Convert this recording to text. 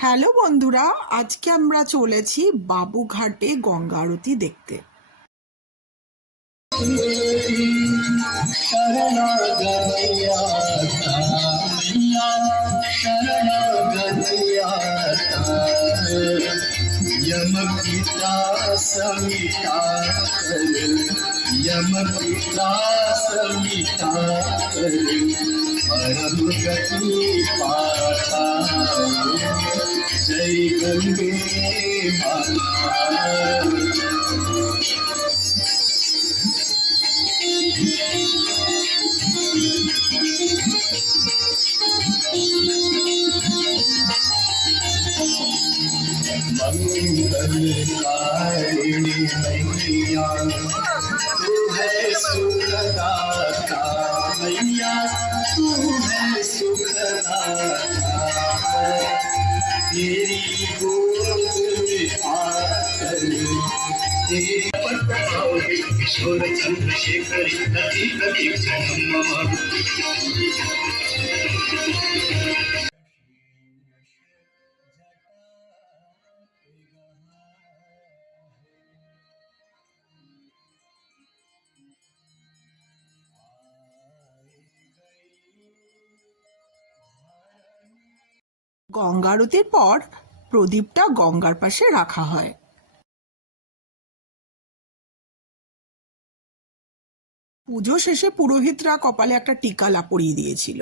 Hello বন্ধুরা, আজকে আমরা চলেছি বাবুঘাটে গঙ্গা আরতি দেখতে। यम पिता समिता कर, यम पिता समिता कर, परम गति पाता। जय गंगे माता। मंगलकारिणी मैया तू है सुखदाता, मैया तू है सुखदाता। तेरी गोद में आकर तेरे पद पाओगे किशोर चंद्रशेखरी नदी नदी जन्म मम। গঙ্গা আরতির পর প্রদীপটা গঙ্গার পাশে রাখা হয়। পুজো শেষে পুরোহিতরা কপালে একটা টিকা পরিয়ে দিয়েছিল।